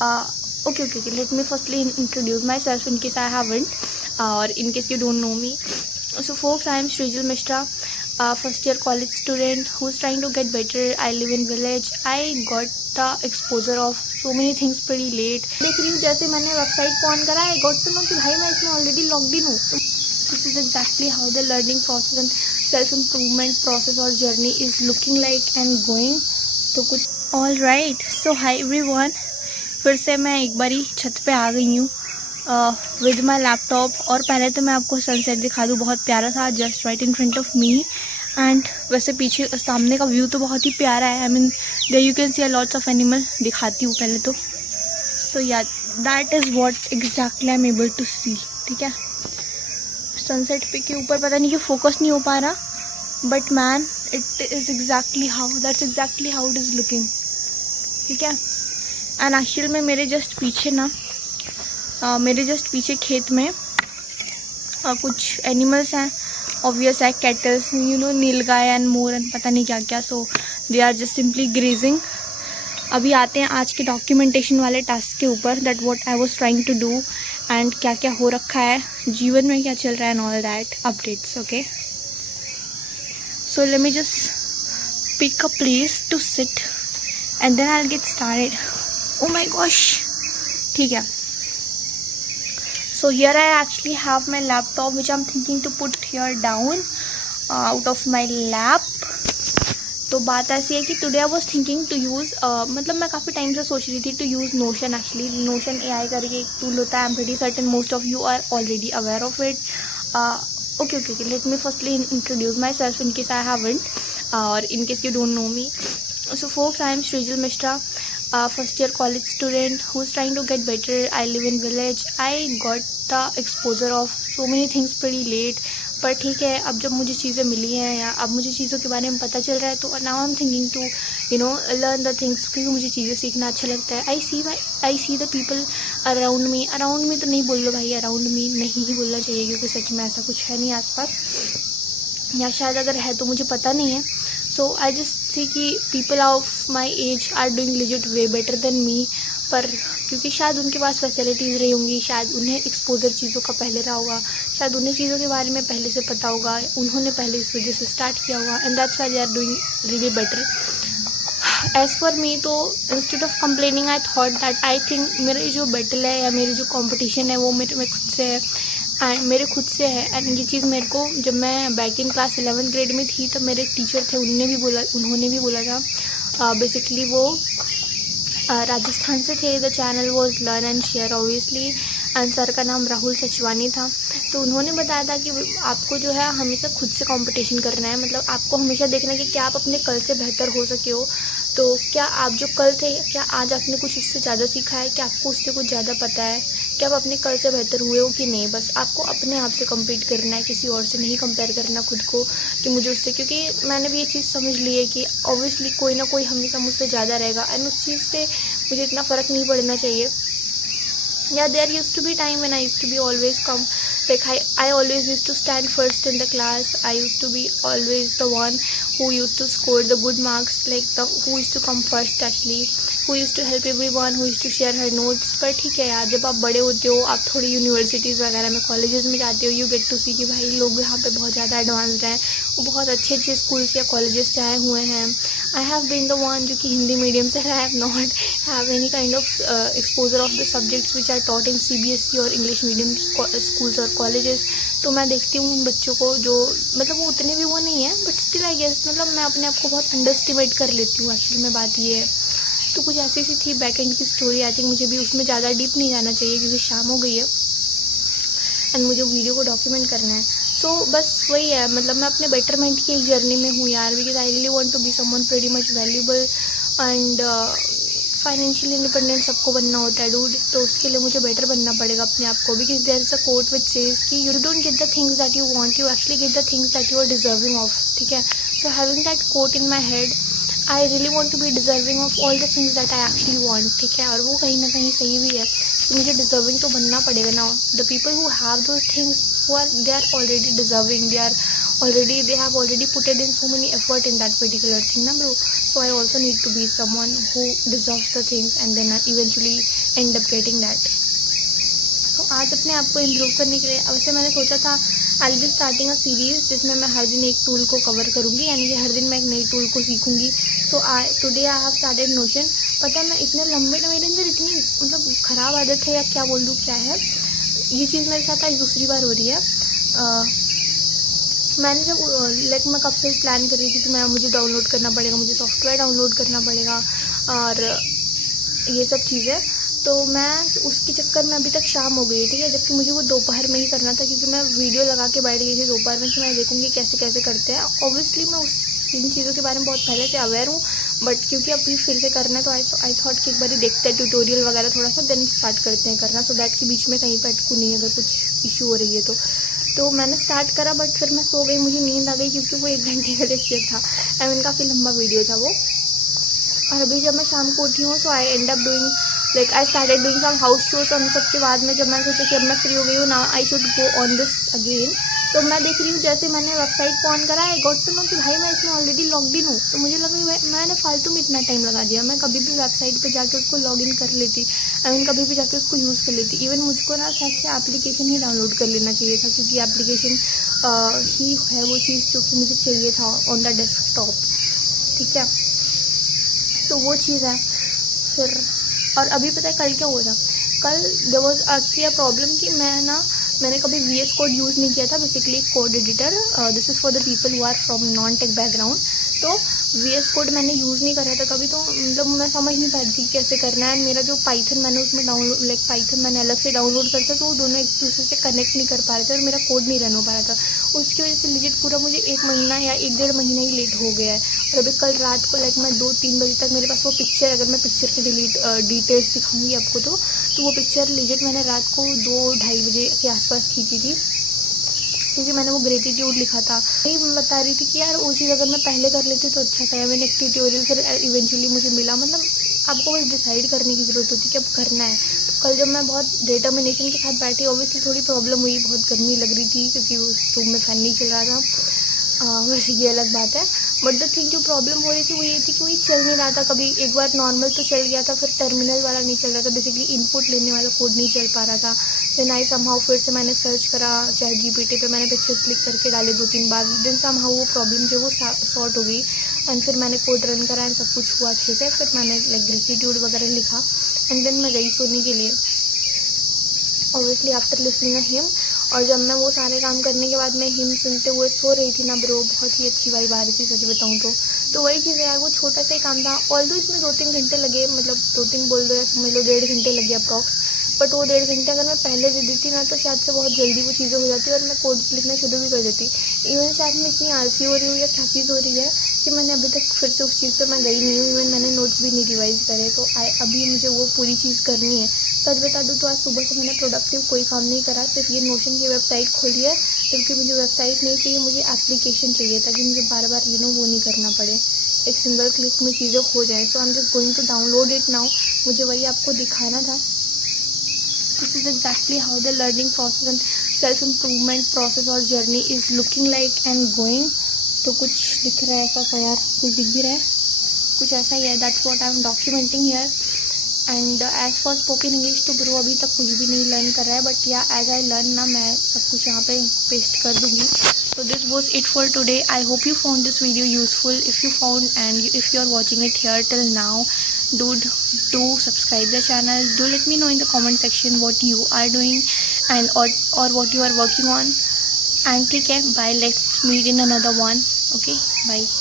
Okay. Let me firstly introduce myself in case I haven't, or in case you don't know me. So, folks, I am Srijal Mishra, first year college student who's trying to get better. I live in village. I got the exposure of so many things pretty late. देख रही हूँ जैसे मैंने website को on करा, I got to know कि भाई मैं इसमें ऑलरेडी लॉग्ड इन हूँ. This is exactly how the learning process and self improvement process or journey is looking like and going. तो कुछ all right. So hi everyone. फिर से मैं एक बारी छत पे आ गई हूँ विद माई लैपटॉप. और पहले तो मैं आपको सनसेट दिखा दूँ, बहुत प्यारा था, just right in front of me. And वैसे पीछे सामने का व्यू तो बहुत ही प्यारा है. I mean there you can see a lots of animal. दिखाती हूँ पहले तो. So yeah that is what exactly I am able to see. ठीक है, सनसेट पे के ऊपर पता नहीं क्यों फोकस नहीं हो पा रहा, but man it is exactly how that's exactly how it is looking. ठीक है. एंड एक्चुअल में मेरे जस्ट पीछे खेत में कुछ एनिमल्स हैं. ऑब्वियस है, कैटल्स, यू नो, नीलगाय एंड मोर एंड पता नहीं क्या क्या. So they are just simply grazing. अभी आते हैं आज के डॉक्यूमेंटेशन वाले टास्क के ऊपर, that what I was trying to do and क्या क्या हो रखा है जीवन में, क्या चल रहा है and all that updates. Okay, so let me just pick a place to sit and then I will get started. Oh my gosh. ठीक है. So here I actually have my laptop which I'm thinking to put here down out of my lap. तो बात ऐसी है कि today I was thinking to use मतलब मैं काफ़ी टाइम से सोच रही थी to use Notion. Actually Notion AI करके एक टूल होता है. I'm pretty certain most of you are already aware of it. Okay. Let me firstly introduce myself in case I haven't, or in case you don't know me. So folks, I am Srijal Mishra, first year college student who's trying to get better. I live in village. I got the exposure of so many things pretty late. पर ठीक है, अब जब मुझे चीज़ें मिली हैं या अब मुझे चीज़ों के बारे में पता चल रहा है, तो now I'm thinking to learn the things, क्योंकि मुझे चीज़ें सीखना अच्छा लगता है. I see the people around me तो नहीं बोल लो भाई, around me नहीं ही बोलना चाहिए, क्योंकि सच में ऐसा कुछ है नहीं आसपास, या शायद अगर है तो मुझे पता नहीं है. सो आई जस्ट सी कि people of my age are doing legit way better than me. पर क्योंकि शायद उनके पास फैसिलिटीज़ रही होंगी, शायद उन्हें एक्सपोजर चीज़ों का पहले रहा होगा, शायद उन्हें चीज़ों के बारे में पहले से पता होगा, उन्होंने पहले इस वजह से स्टार्ट किया होगा, and that's why they are doing really better. As for me, तो instead of complaining I thought that I think मेरे जो बैटल है या मेरी जो कॉम्पिटिशन है वो मेरे खुद से है. मेरे खुद से है. एंड ये चीज़ मेरे को जब मैं back in class 11th grade में थी, तब मेरे एक टीचर थे, उन्होंने भी बोला था. बेसिकली वो राजस्थान से थे. The channel was learn and share obviously, and sir का नाम राहुल सचवानी था. तो उन्होंने बताया था कि आपको जो है हमेशा खुद से कंपटीशन करना है. मतलब आपको हमेशा देखना है कि क्या आप अपने कल से बेहतर हो सके हो. तो क्या आप जो कल थे, क्या आज आपने कुछ उससे ज़्यादा सीखा है, क्या आपको उससे कुछ ज़्यादा पता है, क्या आप अपने कल से बेहतर हुए हो कि नहीं. बस आपको अपने आप से कम्पीट करना है, किसी और से नहीं कंपेयर करना खुद को कि मुझे उससे, क्योंकि मैंने भी ये चीज़ समझ ली है कि ऑब्वियसली कोई ना कोई हमेशा मुझसे ज़्यादा रहेगा, एंड उस चीज़ से मुझे इतना फ़र्क नहीं पड़ना चाहिए. या there used to be time when I used to be always कम, like I always used to stand first in the class. I used to be always the one who used to score the good marks, like who used to come first actually, who used to help everyone, who used to share her notes. पर ठीक है यार, जब आप बड़े होते हो, आप थोड़ी यूनिवर्सिटीज़ वगैरह में, कॉलेजेस में जाते हो, यू गेट टू सी कि भाई लोग यहाँ पे बहुत ज़्यादा एडवांस्ड हैं, वो बहुत अच्छे स्कूल्स या कॉलेजेस से आए हुए हैं. I have been the one जो कि हिंदी मीडियम से, I have not have any kind of exposure of the subjects which are taught in CBSE और इंग्लिश मीडियम स्कूल्स और कॉलेजेस. तो मैं देखती हूँ उन बच्चों को जो मतलब वो उतने भी वो नहीं है, बट स्टिल आई गेस, मतलब मैं अपने आप को बहुत अंडरस्टिमेट कर लेती हूँ. एक्चुअली में बात ये है. तो कुछ ऐसी सी थी बैक एंड की स्टोरी. आई थिंक मुझे भी उसमें ज़्यादा डीप नहीं जाना चाहिए, क्योंकि शाम हो गई है एंड मुझे वीडियो को डॉक्यूमेंट करना है. सो बस वही है, मतलब मैं अपने बेटरमेंट की एक जर्नी में हूँ यार, because I really want to be someone pretty much valuable and financially independent सबको बनना होता है डूड. तो उसके लिए मुझे बेटर बनना पड़ेगा अपने आप को, because there is a quote which says कि you don't get the things that you want, you actually get the things that you are deserving of. ठीक है. So having that quote in my head, I really want to be deserving of all the things that I actually want, ठीक है। और वो कहीं ना कहीं सही भी है कि मुझे डिजर्विंग तो बनना पड़ेगा ना। The people who have those things they are already deserving, they have already put it in so many effort in that particular thing na bro. So I also need to be someone who deserves the things and then eventually end up getting that. तो आज अपने आप को improve करने के लिए वैसे मैंने सोचा था I will be starting a series जिसमें मैं हर दिन एक टूल को कवर करूँगी, यानी कि हर दिन मैं एक नई टूल को सीखूँगी। So today I have started Notion. पता है मैं इतने लंबे मेरे अंदर इतनी मतलब ख़राब आदत है या क्या बोल दूँ क्या है, ये चीज़ मेरे साथ आज दूसरी बार हो रही है। मैंने जब मैं कब से प्लान कर रही थी कि मुझे डाउनलोड करना पड़ेगा, मुझे सॉफ्टवेयर डाउनलोड करना पड़ेगा और ये सब चीज़ें, तो मैं उसके चक्कर में अभी तक शाम हो गई है, ठीक है। जबकि मुझे वो दोपहर में ही करना था क्योंकि मैं वीडियो लगा के बैठ गई थी दोपहर में कि मैं देखूँगी कैसे कैसे करते हैं। ऑब्वियसली मैं इन चीज़ों के बारे में बहुत पहले से अवेयर हूँ, बट क्योंकि अभी फिर से करना है तो आई थॉट कि एक बार देखते हैं ट्यूटोरियल वगैरह थोड़ा सा, देन स्टार्ट करते हैं करना, सो दैट कि बीच में कहीं पर अटकू नहीं अगर कुछ इशू हो रही है तो मैंने स्टार्ट करा, बट फिर मैं सो गई, मुझे नींद आ गई क्योंकि वो 1 घंटे का लेक्चर था। आई मीन काफ़ी लंबा वीडियो था वो। और अभी जब मैं शाम को उठी हूँ so I end up doing I started doing some house शोज। और सबके बाद में जब मैं सोचा कि अब मैं फ्री हो गई हूँ ना, I should go on this again, तो मैं देख रही हूँ जैसे मैंने वेबसाइट को ऑन करा, आई गॉट टू नो कि भाई मैं इसमें ऑलरेडी लॉग्ड इन हूँ। तो मुझे लगा मैंने फालतू में इतना टाइम लगा दिया, मैं कभी भी वेबसाइट पे जाके उसको लॉग इन कर लेती, आई मीन कभी भी जाके उसको यूज़ कर लेती। इवन मुझको ना शायद से एप्लीकेशन ही डाउनलोड कर लेना चाहिए था, क्योंकि एप्लीकेशन ही है वो चीज़ जो कि मुझे चाहिए था ऑन द डेस्कटॉप, ठीक है। तो वो चीज़ है फिर। और अभी पता है कल क्या हुआ था, कल there was actually a problem कि मैंने कभी VS कोड यूज़ नहीं किया था, basically code editor. This is for the people who are from non tech background. तो VS कोड मैंने यूज़ नहीं करा था कभी, तो मतलब मैं समझ नहीं पा रही थी कैसे करना है। मेरा जो पाइथन मैंने उसमें डाउनलोड पाइथन मैंने अलग से डाउनलोड करता, तो वो दोनों एक दूसरे से कनेक्ट नहीं कर पा रहे थे और मेरा कोड नहीं रन हो पा रहा था। उसकी वजह से लिजिट पूरा मुझे 1 महीना या 1-1.5 महीना ही लेट हो गया है। और अभी कल रात को मैं 2-3 बजे तक मेरे पास वो पिक्चर, अगर मैं पिक्चर की डिटेल्स दिखाऊंगी आपको तो वो पिक्चर लिजिट मैंने रात को 2-2:30 बजे के आसपास खींची थी, क्योंकि मैंने वो ग्रेटिट्यूड लिखा था। यही मैं बता रही थी कि यार वो चीज़ अगर मैं पहले कर लेती तो अच्छा था। मैंने एक ट्यूटोरियल फिर इवेंचुअली मुझे मिला, मतलब आपको बस डिसाइड करने की ज़रूरत होती है कि अब करना है। तो कल जब मैं बहुत डिटर्मिनेशन के साथ बैठी, ऑब्वियसली थोड़ी प्रॉब्लम हुई, बहुत गर्मी लग रही थी क्योंकि उस रूम में फ़ैन नहीं चल रहा था, वैसे ये अलग बात है। बट द थिंग जो प्रॉब्लम हो रही थी वो ये थी कि वही चल नहीं रहा था। कभी एक बार नॉर्मल तो चल गया था, फिर टर्मिनल वाला नहीं चल रहा था, बेसिकली इनपुट लेने वाला कोड नहीं चल पा रहा था। देन आई समहाउ फिर से मैंने सर्च करा ChatGPT पे, मैंने पिक्चर्स क्लिक करके डाले 2-3 बार, देन समहाउ वो प्रॉब्लम जो वो सॉर्ट हो गई एंड फिर मैंने कोड रन करा एंड सब कुछ हुआ अच्छे से। फिर मैंने ग्रेटिट्यूड वगैरह लिखा एंड देन मैं गई सोने के लिए, ऑब्वियसली आफ्टर लिसनिंग अ हिम। और जब मैं वो सारे काम करने के बाद मैं हिम सुनते हुए सो रही थी ना ब्रो, बहुत ही अच्छी वाइब आ रही थी सच बताऊँ तो वही चीज़ है यार, वो छोटा सा ही काम था। ऑल्दो इसमें 2-3 घंटे लगे, मतलब 2-3 बोल दो या समझ लो 1.5 घंटे लगे अप्रॉक्स, बट वो 1.5 घंटे अगर मैं पहले दे देती ना तो शायद से बहुत जल्दी वो चीज़ें हो जाती और मैं कोड्स लिखना शुरू भी कर देती। इवन शायद मैं इतनी आलसी हो रही हूँ या क्या चीज़ हो रही है कि मैंने अभी तक फिर से उस चीज़ पर मैं गई नहीं हूँ, इवन मैंने नोट्स भी नहीं रिवाइज करे। तो अभी मुझे वो पूरी चीज़ करनी है। सच बता दूँ तो आज सुबह से मैंने प्रोडक्टिव कोई काम नहीं करा, सिर्फ ये नोशन की वेबसाइट खोली है, क्योंकि मुझे वेबसाइट नहीं चाहिए, मुझे एप्लीकेशन चाहिए ताकि मुझे बार बार वो नहीं करना पड़े, एक सिंगल क्लिक में चीज़ें हो जाए। So I am just going to download it now. मुझे वही आपको दिखाना था। This is exactly how the learning process and self improvement process और journey is looking like and going. तो कुछ दिख रहा है ऐसा सा यार, कुछ दिख भी रहा है, कुछ ऐसा ही है। That's what I am documenting here. And as for spoken English तो ब्रो अभी तक कुछ भी नहीं लर्न कर रहा है, बट या एज आई लर्न ना मैं सब कुछ यहाँ पे पेस्ट कर दूँगी। So this was it for today. I hope you found this video useful. If you found and if you are watching it here till now, do subscribe the channel. Do let me know in the comment section what you are doing and or what you are working on. And take care. Bye. Let's meet in another one. Okay. Bye.